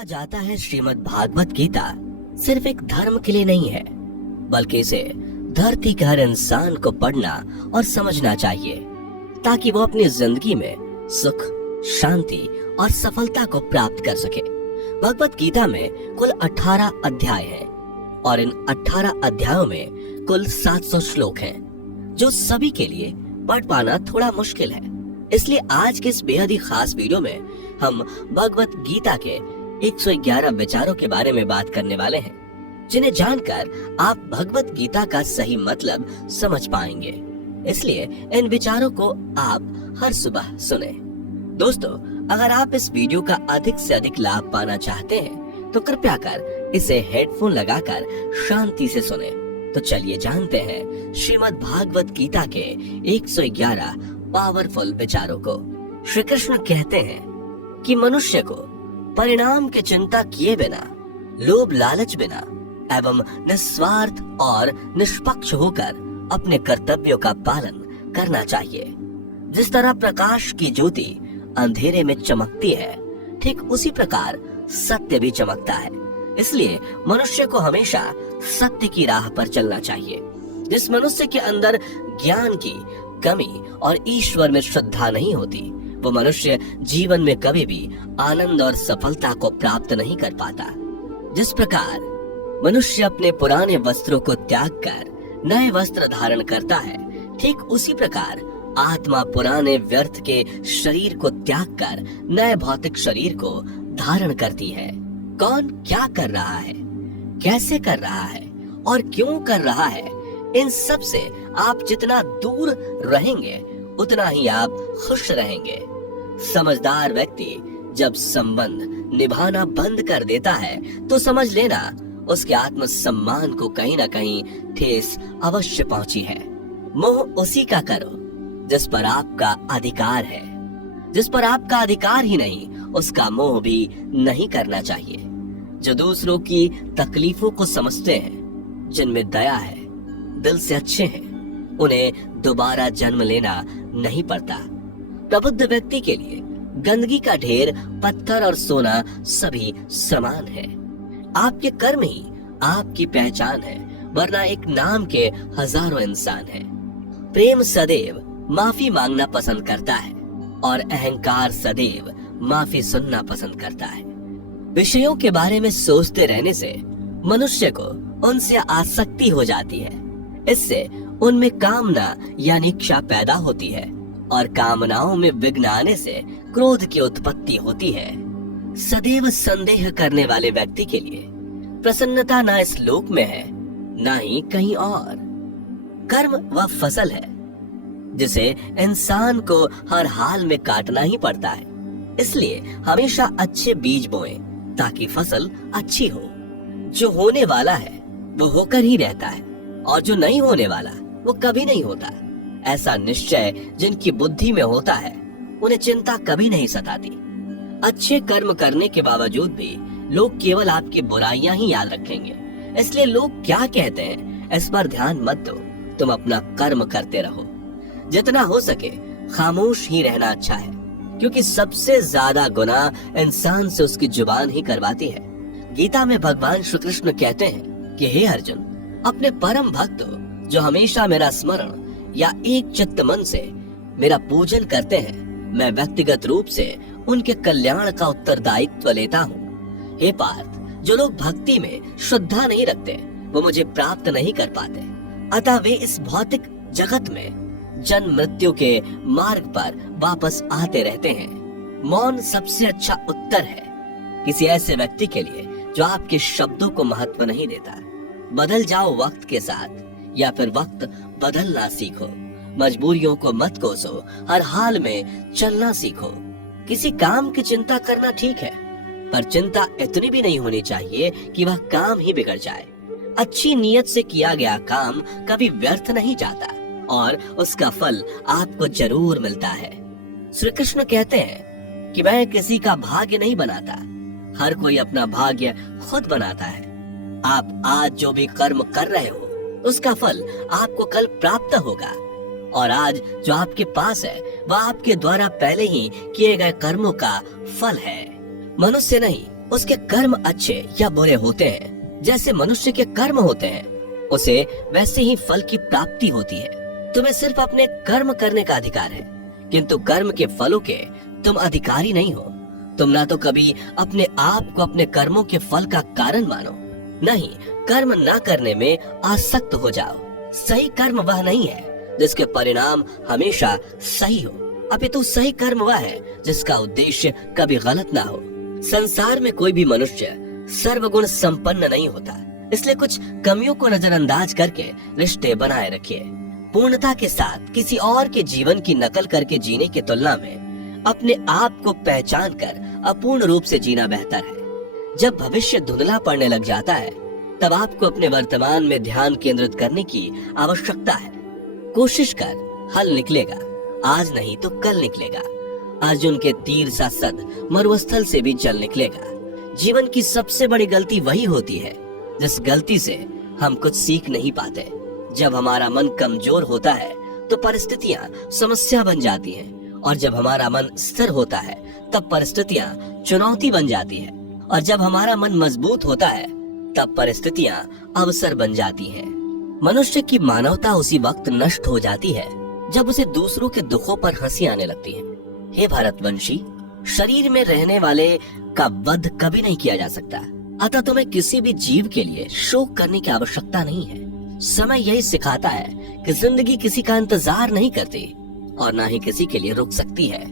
कहा जाता है श्रीमद् भागवत गीता सिर्फ एक धर्म के लिए नहीं है, बल्कि इसे धरती के हर इंसान को पढ़ना और समझना चाहिए ताकि वो अपनी जिंदगी में सुख, शांति और सफलता को प्राप्त कर सके। भगवत गीता में कुल 18 अध्याय हैं और इन 18 अध्यायों में कुल 700 श्लोक हैं, जो सभी के लिए पढ़ पाना थोड़ा मुश्किल है। इसलिए आज के इस बेहद ही खास वीडियो में हम भगवत गीता के 111 विचारों के बारे में बात करने वाले हैं, जिन्हें जानकर आप भगवत गीता का सही मतलब समझ पाएंगे। इसलिए इन विचारों को आप हर सुबह सुने। दोस्तों, अगर आप इस वीडियो का अधिक से अधिक लाभ पाना चाहते हैं तो कृपया कर इसे हेडफोन लगाकर शांति से सुने। तो चलिए जानते हैं श्रीमद् भागवत गीता के 111 पावरफुल विचारों को। श्री कृष्ण कहते हैं कि मनुष्य को परिणाम की चिंता किए बिना, लोभ लालच बिना एवं निस्वार्थ और निष्पक्ष होकर अपने कर्तव्यों का पालन करना चाहिए। जिस तरह प्रकाश की ज्योति अंधेरे में चमकती है, ठीक उसी प्रकार सत्य भी चमकता है। इसलिए मनुष्य को हमेशा सत्य की राह पर चलना चाहिए। जिस मनुष्य के अंदर ज्ञान की कमी और ईश्वर में श्रद्धा नहीं होती, वो मनुष्य जीवन में कभी भी आनंद और सफलता को प्राप्त नहीं कर पाता। जिस प्रकार मनुष्य अपने पुराने वस्त्रों को त्याग कर नए वस्त्र धारण करता है, ठीक उसी प्रकार आत्मा पुराने व्यर्थ के शरीर को त्याग कर नए भौतिक शरीर को धारण करती है। कौन क्या कर रहा है, कैसे कर रहा है और क्यों कर रहा है, इन सब से आप जितना दूर रहेंगे उतना ही आप खुश रहेंगे। समझदार व्यक्ति जब संबंध निभाना बंद कर देता है तो समझ लेना उसके आत्म सम्मान को कहीं ना कहीं ठेस अवश्य पहुंची है। मोह उसी का करो जिस पर आपका अधिकार है। जिस पर आपका अधिकार ही नहीं, उसका मोह भी नहीं करना चाहिए। जो दूसरों की तकलीफों को समझते हैं, जिनमें दया है, दिल से अच्छे हैं, उन्हें दोबारा जन्म लेना नहीं पड़ता। प्रबुद्ध व्यक्ति के लिए गंदगी का ढेर, पत्थर और सोना सभी समान है। आपके कर्म ही आपकी पहचान है, वरना एक नाम के हजारों इंसान हैं। प्रेम सदैव माफी मांगना पसंद करता है और अहंकार सदैव माफी सुनना पसंद करता है। विषयों के बारे में सोचते रहने से मनुष्य को उनसे आसक्ति हो जाती है। इससे उनमें कामना यानी इच्छा पैदा होती है और कामनाओं में विघ्न आने से क्रोध की उत्पत्ति होती है। सदैव संदेह करने वाले व्यक्ति के लिए प्रसन्नता ना इस लोक में है, ना ही कहीं और। कर्म वह फसल है जिसे इंसान को हर हाल में काटना ही पड़ता है। इसलिए हमेशा अच्छे बीज बोएं ताकि फसल अच्छी हो। जो होने वाला है वो होकर ही रहता है और जो नहीं होने वाला वो कभी नहीं होता। ऐसा निश्चय जिनकी बुद्धि में होता है, उन्हें चिंता कभी नहीं सताती। अच्छे कर्म करने के बावजूद भी लोग केवल आपकी बुराइयां ही याद रखेंगे। इसलिए लोग क्या कहते हैं इस पर ध्यान मत दो, तुम अपना कर्म करते रहो। जितना हो सके खामोश ही रहना अच्छा है, क्योंकि सबसे ज्यादा गुनाह इंसान से उसकी जुबान ही करवाती है। गीता में भगवान श्री कृष्ण कहते हैं कि हे अर्जुन, अपने परम भक्त जो हमेशा मेरा स्मरण या एक चित्त मन से मेरा पूजन करते हैं, मैं व्यक्तिगत रूप से उनके कल्याण का उत्तरदायित्व लेता हूँ। हे पार्थ, जो लोग भक्ति में श्रद्धा नहीं रखते वो मुझे प्राप्त नहीं कर पाते। अतः वे इस भौतिक जगत में जन्म मृत्यु के मार्ग पर वापस आते रहते हैं। मौन सबसे अच्छा उत्तर है किसी ऐसे व्यक्ति के लिए जो आपके शब्दों को महत्व नहीं देता। बदल जाओ वक्त के साथ, या फिर वक्त बदलना सीखो। मजबूरियों को मत कोसो, हर हाल में चलना सीखो। किसी काम की चिंता करना ठीक है, पर चिंता इतनी भी नहीं होनी चाहिए कि वह काम ही बिगड़ जाए। अच्छी नीयत से किया गया काम कभी व्यर्थ नहीं जाता और उसका फल आपको जरूर मिलता है। श्री कृष्ण कहते हैं कि मैं किसी का भाग्य नहीं बनाता, हर कोई अपना भाग्य खुद बनाता है। आप आज जो भी कर्म कर रहे हो उसका फल आपको कल प्राप्त होगा, और आज जो आपके पास है वह आपके द्वारा पहले ही किए गए कर्मों का फल है। मनुष्य नहीं उसके कर्म अच्छे या बुरे होते हैं, जैसे मनुष्य के कर्म होते हैं, उसे वैसे ही फल की प्राप्ति होती है। तुम्हें सिर्फ अपने कर्म करने का अधिकार है, किंतु कर्म के फलों के तुम अधिकारी नहीं हो। तुम ना तो कभी अपने आप को अपने कर्मों के फल का कारण मानो, नहीं कर्म ना करने में आसक्त हो जाओ। सही कर्म वह नहीं है जिसके परिणाम हमेशा सही हो, अपितु सही कर्म वह है जिसका उद्देश्य कभी गलत ना हो। संसार में कोई भी मनुष्य सर्वगुण संपन्न नहीं होता, इसलिए कुछ कमियों को नजरअंदाज करके रिश्ते बनाए रखिए। पूर्णता के साथ किसी और के जीवन की नकल करके जीने की तुलना में अपने आप को पहचान कर अपूर्ण रूप से जीना बेहतर है। जब भविष्य धुंधला पड़ने लग जाता है, तब आपको अपने वर्तमान में ध्यान केंद्रित करने की आवश्यकता है। कोशिश कर, हल निकलेगा, आज नहीं तो कल निकलेगा। अर्जुन के तीर सा सद मरुस्थल से भी जल निकलेगा। जीवन की सबसे बड़ी गलती वही होती है जिस गलती से हम कुछ सीख नहीं पाते। जब हमारा मन कमजोर होता है तो परिस्थितियां समस्या बन जाती हैं, और जब हमारा मन स्थिर होता है तब परिस्थितियां चुनौती बन जाती है, और जब हमारा मन मजबूत होता है तब परिस्थितियां अवसर बन जाती हैं। मनुष्य की मानवता उसी वक्त नष्ट हो जाती है जब उसे दूसरों के दुखों पर हंसी आने लगती है। हे भारतवंशी, शरीर में रहने वाले का वध कभी नहीं किया जा सकता, अतः तुम्हें किसी भी जीव के लिए शोक करने की आवश्यकता नहीं है। समय यही सिखाता है कि जिंदगी किसी का इंतजार नहीं करती और ना ही किसी के लिए रुक सकती है।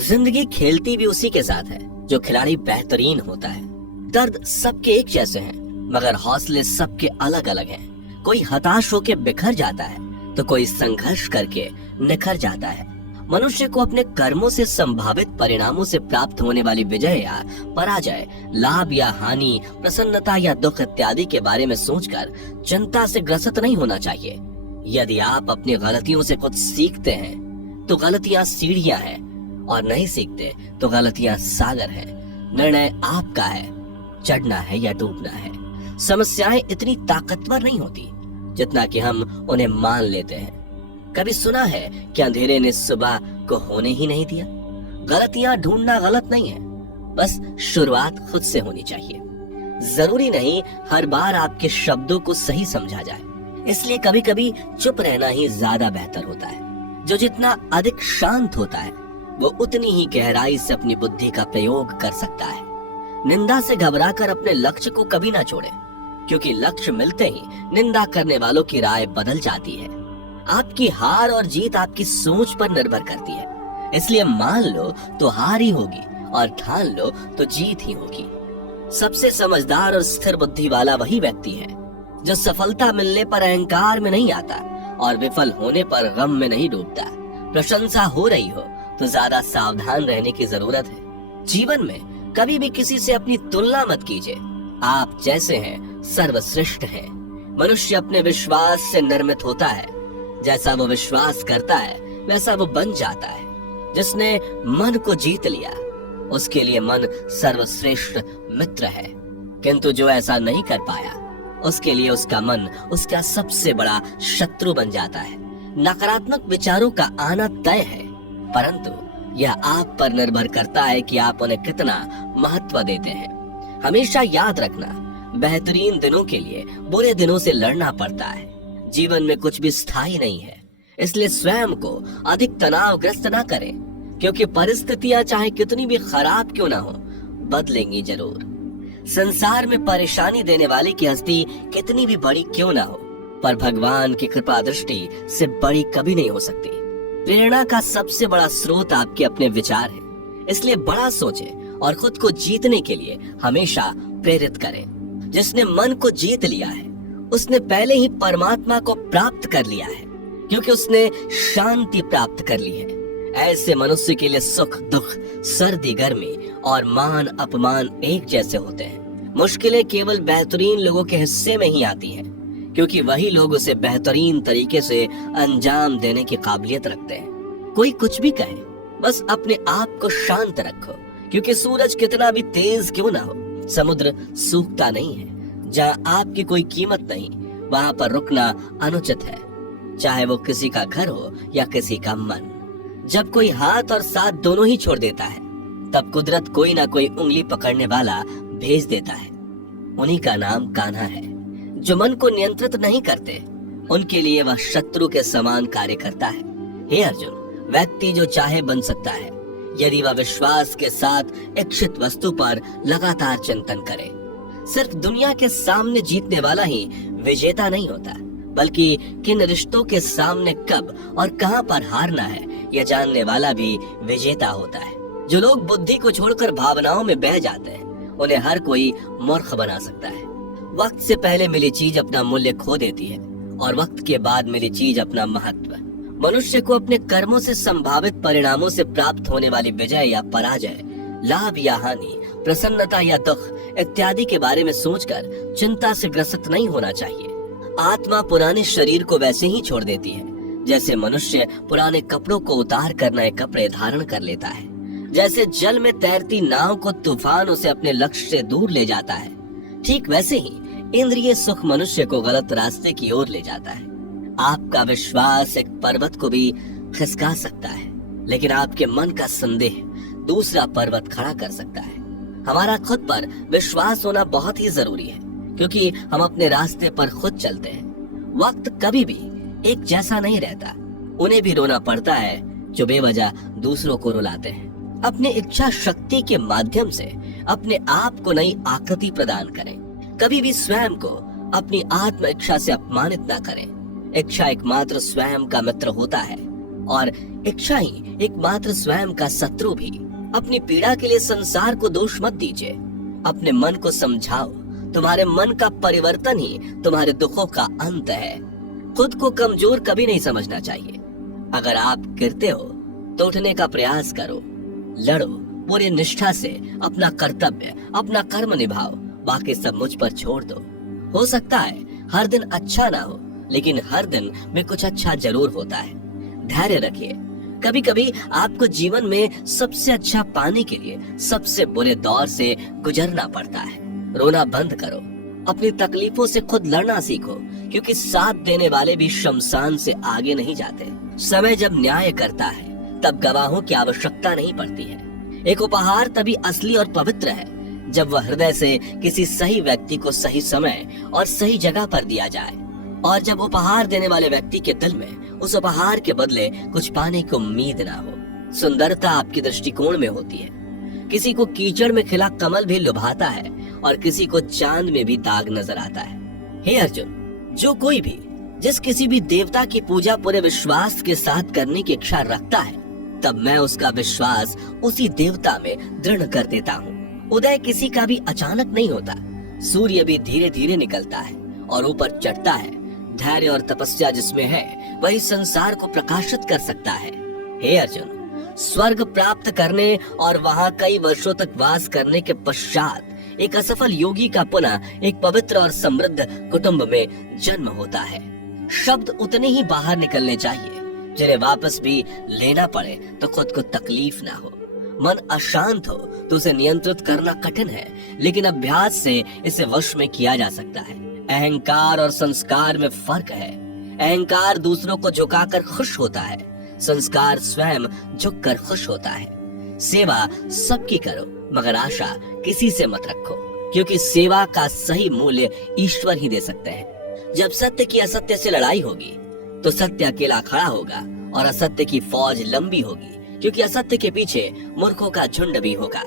जिंदगी खेलती भी उसी के साथ है जो खिलाड़ी बेहतरीन होता है। दर्द सबके एक जैसे हैं, मगर हौसले सबके अलग अलग हैं। कोई हताश होकर बिखर जाता है तो कोई संघर्ष करके निखर जाता है। मनुष्य को अपने कर्मों से संभावित परिणामों से प्राप्त होने वाली विजय या पराजय, लाभ या हानि, प्रसन्नता या दुख इत्यादि के बारे में सोचकर चिंता से ग्रसित नहीं होना चाहिए। यदि आप अपनी गलतियों से कुछ सीखते हैं तो गलतियां सीढ़ियां हैं, और नहीं सीखते तो गलतियां सागर हैं। निर्णय आपका है, चढ़ना है या डूबना है। समस्याएं इतनी ताकतवर नहीं होती जितना कि हम उन्हें मान लेते हैं। कभी सुना है कि अंधेरे ने सुबह को होने ही नहीं दिया? गलतियां ढूंढना गलत नहीं है, बस शुरुआत खुद से होनी चाहिए। जरूरी नहीं हर बार आपके शब्दों को सही समझा जाए, इसलिए कभी कभी चुप रहना ही ज्यादा बेहतर होता है। जो जितना अधिक शांत होता है वो उतनी ही गहराई से अपनी बुद्धि का प्रयोग कर सकता है। निंदा से घबराकर अपने लक्ष्य को कभी ना छोड़े, क्योंकि लक्ष्य मिलते ही निंदा करने वालों की राय बदल जाती है। आपकी हार और जीत आपकी सोच पर निर्भर करती है, इसलिए मान लो तो हार ही होगी और ठान लो तो जीत ही होगी। सबसे समझदार और स्थिर बुद्धि वाला वही व्यक्ति है जो सफलता मिलने पर अहंकार में नहीं आता और विफल होने पर गम में नहीं डूबता। प्रशंसा हो रही हो तो ज्यादा सावधान रहने की जरूरत है। जीवन में कभी भी किसी से अपनी तुलना मत कीजिए। आप जैसे हैं सर्वश्रेष्ठ हैं। मनुष्य अपने विश्वास से निर्मित होता है, जैसा वो विश्वास करता है वैसा वो बन जाता है। जिसने मन को जीत लिया उसके लिए मन सर्वश्रेष्ठ मित्र है, किंतु जो ऐसा नहीं कर पाया उसके लिए उसका मन उसका सबसे बड़ा शत्रु बन जाता है। नकारात्मक विचारों का आना तय है, परंतु यह आप पर निर्भर करता है कि आप उन्हें कितना महत्व देते हैं। हमेशा याद रखना, बेहतरीन दिनों के लिए बुरे दिनों से लड़ना पड़ता है। जीवन में कुछ भी स्थायी नहीं है, इसलिए स्वयं को अधिक तनावग्रस्त ना करें, क्योंकि परिस्थितियां चाहे कितनी भी खराब क्यों ना हो, बदलेंगी जरूर। संसार में परेशानी देने वाले की हस्ती कितनी भी बड़ी क्यों ना हो, पर भगवान की कृपा दृष्टि से बड़ी कभी नहीं हो सकती। प्रेरणा का सबसे बड़ा स्रोत आपके अपने विचार है, इसलिए बड़ा सोचें और खुद को जीतने के लिए हमेशा प्रेरित करें। जिसने मन को जीत लिया है उसने पहले ही परमात्मा को प्राप्त कर लिया है, क्योंकि उसने शांति प्राप्त कर ली है। ऐसे मनुष्य के लिए सुख दुख, सर्दी गर्मी और मान अपमान एक जैसे होते हैं। मुश्किलें केवल बेहतरीन लोगों के हिस्से में ही आती हैं, क्योंकि वही लोग उसे बेहतरीन तरीके से अंजाम देने की काबिलियत रखते हैं। कोई कुछ भी कहे, बस अपने आप को शांत रखो, क्योंकि सूरज कितना भी तेज क्यों ना हो, समुद्र सूखता नहीं है। जहाँ आपकी कोई कीमत नहीं, वहाँ पर रुकना अनुचित है, चाहे वो किसी का घर हो या किसी का मन। जब कोई हाथ और साथ दोनों ही छोड़ देता है तब कुदरत कोई ना कोई उंगली पकड़ने वाला भेज देता है। उन्हीं का नाम कान्हा है। जो मन को नियंत्रित नहीं करते, उनके लिए वह शत्रु के समान कार्य करता है। हे अर्जुन, व्यक्ति जो चाहे बन सकता है यदि वह विश्वास के साथ इच्छित वस्तु पर लगातार चिंतन करे। सिर्फ दुनिया के सामने जीतने वाला ही विजेता नहीं होता, बल्कि किन रिश्तों के सामने कब और कहां पर हारना है यह जानने वाला भी विजेता होता है। जो लोग बुद्धि को छोड़कर भावनाओं में बह जाते हैं, उन्हें हर कोई मूर्ख बना सकता है। वक्त से पहले मिली चीज अपना मूल्य खो देती है और वक्त के बाद मिली चीज अपना महत्व। मनुष्य को अपने कर्मों से संभावित परिणामों से प्राप्त होने वाली विजय या पराजय, लाभ या हानि, प्रसन्नता या दुख इत्यादि के बारे में सोचकर चिंता से ग्रसित नहीं होना चाहिए। आत्मा पुराने शरीर को वैसे ही छोड़ देती है जैसे मनुष्य पुराने कपड़ों को उतार कर नए कपड़े धारण कर लेता है। जैसे जल में तैरती नाव को तूफान उसे अपने लक्ष्य से दूर ले जाता है, ठीक वैसे ही इंद्रिय सुख मनुष्य को गलत रास्ते की ओर ले जाता है। आपका विश्वास एक पर्वत को भी खिसका सकता है, लेकिन आपके मन का संदेह दूसरा पर्वत खड़ा कर सकता है। हमारा खुद पर विश्वास होना बहुत ही जरूरी है, क्योंकि हम अपने रास्ते पर खुद चलते हैं। वक्त कभी भी एक जैसा नहीं रहता। उन्हें भी रोना पड़ता है जो बेवजह दूसरों को रुलाते हैं। अपने इच्छा शक्ति के माध्यम से अपने आप को नई आकृति प्रदान करें। कभी भी स्वयं को अपनी आत्म इच्छा से अपमानित ना करें। इच्छा एकमात्र स्वयं का मित्र होता है और इच्छा ही एकमात्र स्वयं का शत्रु भी। अपनी पीड़ा के लिए संसार को दोष मत दीजिए। अपने मन को समझाओ। तुम्हारे मन का परिवर्तन ही तुम्हारे दुखों का अंत है। खुद को कमजोर कभी नहीं समझना चाहिए। अगर आप गिरते हो तो उठने का प्रयास करो, लड़ो पूरी निष्ठा से अपना कर्तव्य, अपना कर्म निभाओ। बाकी सब मुझ पर छोड़ दो। हो सकता है हर दिन अच्छा ना हो, लेकिन हर दिन में कुछ अच्छा जरूर होता है। धैर्य रखिए। कभी कभी आपको जीवन में सबसे अच्छा पाने के लिए सबसे बुरे दौर से गुजरना पड़ता है। रोना बंद करो। अपनी तकलीफों से खुद लड़ना सीखो, क्योंकि साथ देने वाले भी शमशान से आगे नहीं जाते। समय जब न्याय करता है तब गवाहों की आवश्यकता नहीं पड़ती है। एक उपहार तभी असली और पवित्र है जब वह हृदय से किसी सही व्यक्ति को सही समय और सही जगह पर दिया जाए, और जब उपहार देने वाले व्यक्ति के दिल में उस उपहार के बदले कुछ पाने की उम्मीद ना हो। सुंदरता आपके दृष्टिकोण में होती है। किसी को कीचड़ में खिला कमल भी लुभाता है और किसी को चांद में भी दाग नजर आता है। हे अर्जुन, जो कोई भी जिस किसी भी देवता की पूजा पूरे विश्वास के साथ करने की इच्छा रखता है, तब मैं उसका विश्वास उसी देवता में दृढ़ कर देता हूँ। उदय किसी का भी अचानक नहीं होता। सूर्य भी धीरे धीरे निकलता है और ऊपर चढ़ता है। धैर्य और तपस्या जिसमें है वही संसार को प्रकाशित कर सकता है। हे अर्जुन, स्वर्ग प्राप्त करने और वहाँ कई वर्षों तक वास करने के पश्चात एक असफल योगी का पुनः एक पवित्र और समृद्ध कुटुंब में जन्म होता है। शब्द उतने ही बाहर निकलने चाहिए जिन्हें वापस भी लेना पड़े तो खुद को तकलीफ ना हो। मन अशांत हो तो उसे नियंत्रित करना कठिन है, लेकिन अभ्यास से इसे वश में किया जा सकता है। अहंकार और संस्कार में फर्क है। अहंकार दूसरों को झुकाकर खुश होता है, संस्कार स्वयं झुककर खुश होता है। सेवा सबकी करो, मगर आशा किसी से मत रखो, क्योंकि सेवा का सही मूल्य ईश्वर ही दे सकते हैं। जब सत्य की असत्य से लड़ाई होगी तो सत्य अकेला खड़ा होगा और असत्य की फौज लंबी होगी, क्योंकि असत्य के पीछे मूर्खों का झुंड भी होगा।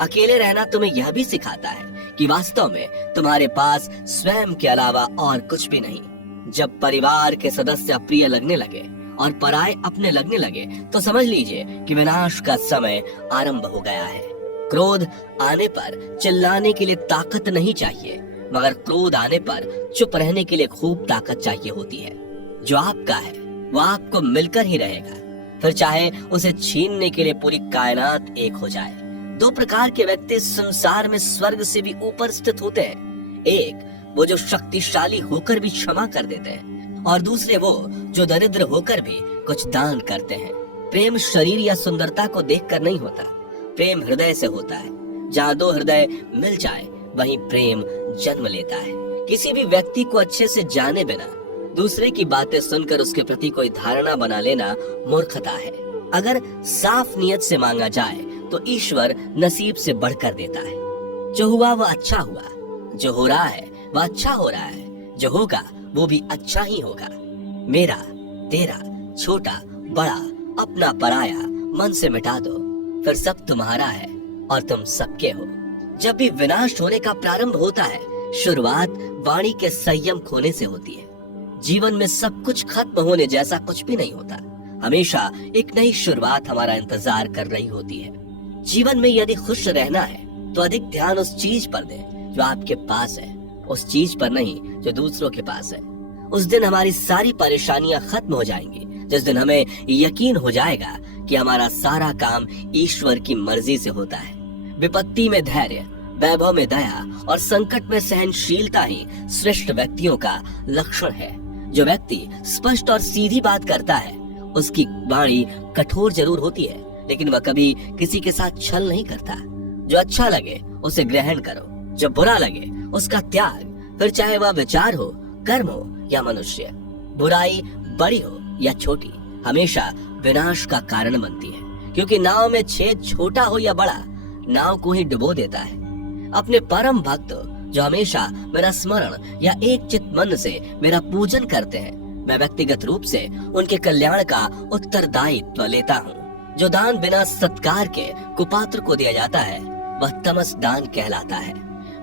अकेले रहना तुम्हें यह भी सिखाता है कि वास्तव में तुम्हारे पास स्वयं के अलावा और कुछ भी नहीं। जब परिवार के सदस्य अप्रिय लगने लगे और पराये अपने लगने लगे तो समझ लीजिए कि विनाश का समय आरंभ हो गया है। क्रोध आने पर चिल्लाने के लिए ताकत नहीं चाहिए, मगर क्रोध आने पर चुप रहने के लिए खूब ताकत चाहिए होती है। जो आपका है वो आपको मिलकर ही रहेगा, फिर चाहे उसे छीनने के लिए पूरी कायनात एक हो जाए। दो प्रकार के व्यक्ति संसार में स्वर्ग से भी ऊपर स्थित होते हैं। एक वो जो शक्तिशाली होकर भी क्षमा कर देते हैं, और दूसरे वो जो दरिद्र होकर भी कुछ दान करते हैं। प्रेम शरीर या सुंदरता को देखकर नहीं होता, प्रेम हृदय से होता है। जहाँ दो हृदय मिल जाए वहीं प्रेम जन्म लेता है। किसी भी व्यक्ति को अच्छे से जाने बिना दूसरे की बातें सुनकर उसके प्रति कोई धारणा बना लेना मूर्खता है। अगर साफ नियत से मांगा जाए तो ईश्वर नसीब से बढ़कर देता है। जो हुआ वह अच्छा हुआ, जो हो रहा है वह अच्छा हो रहा है, जो होगा वो भी अच्छा ही होगा। मेरा, तेरा, छोटा, बड़ा, अपना, पराया मन से मिटा दो, फिर सब तुम्हारा है और तुम सबके हो। जब भी विनाश होने का प्रारंभ होता है, शुरुआत वाणी के संयम खोने से होती है। जीवन में सब कुछ खत्म होने जैसा कुछ भी नहीं होता। हमेशा एक नई शुरुआत हमारा इंतजार कर रही होती है। जीवन में यदि खुश रहना है तो अधिक ध्यान उस चीज पर दें जो आपके पास है, उस चीज पर नहीं जो दूसरों के पास है। उस दिन हमारी सारी परेशानियां खत्म हो जाएंगी, जिस दिन हमें यकीन हो जाएगा कि हमारा सारा काम ईश्वर की मर्जी से होता है। विपत्ति में धैर्य, वैभव में दया और संकट में सहनशीलता ही श्रेष्ठ व्यक्तियों का लक्षण है। जो व्यक्ति स्पष्ट और सीधी बात करता है, उसकी वाणी कठोर जरूर होती है, लेकिन वह कभी किसी के साथ छल नहीं करता। जो अच्छा लगे उसे ग्रहण करो, जो बुरा लगे उसका त्याग, फिर चाहे वह विचार हो, कर्म हो या मनुष्य। बुराई बड़ी हो या छोटी हमेशा विनाश का कारण बनती है, क्योंकि नाव में छेद छोटा हो या बड़ा, नाव को ही डुबो देता है। अपने परम भक्त जो हमेशा मेरा स्मरण या एक चित मन से मेरा पूजन करते हैं, मैं व्यक्तिगत रूप से उनके कल्याण का उत्तरदायित्व लेता हूँ। जो दान बिना सत्कार के कुपात्र को दिया जाता है, वह तमस दान कहलाता है।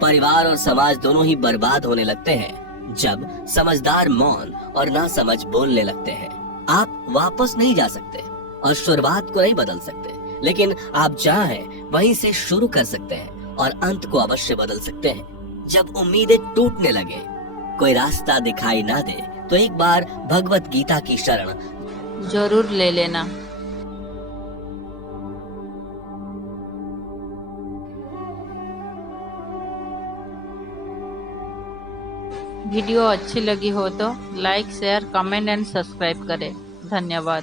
परिवार और समाज दोनों ही बर्बाद होने लगते हैं जब समझदार मौन और नासमझ बोलने लगते हैं। आप वापस नहीं जा सकते और शुरुआत को नहीं बदल सकते, लेकिन आप चाहें वहीं से शुरू कर सकते हैं और अंत को अवश्य बदल सकते हैं। जब उम्मीदें टूटने लगे, कोई रास्ता दिखाई ना दे, तो एक बार भगवत गीता की शरण जरूर ले लेना। वीडियो अच्छी लगी हो तो like, share, comment and subscribe करें। धन्यवाद।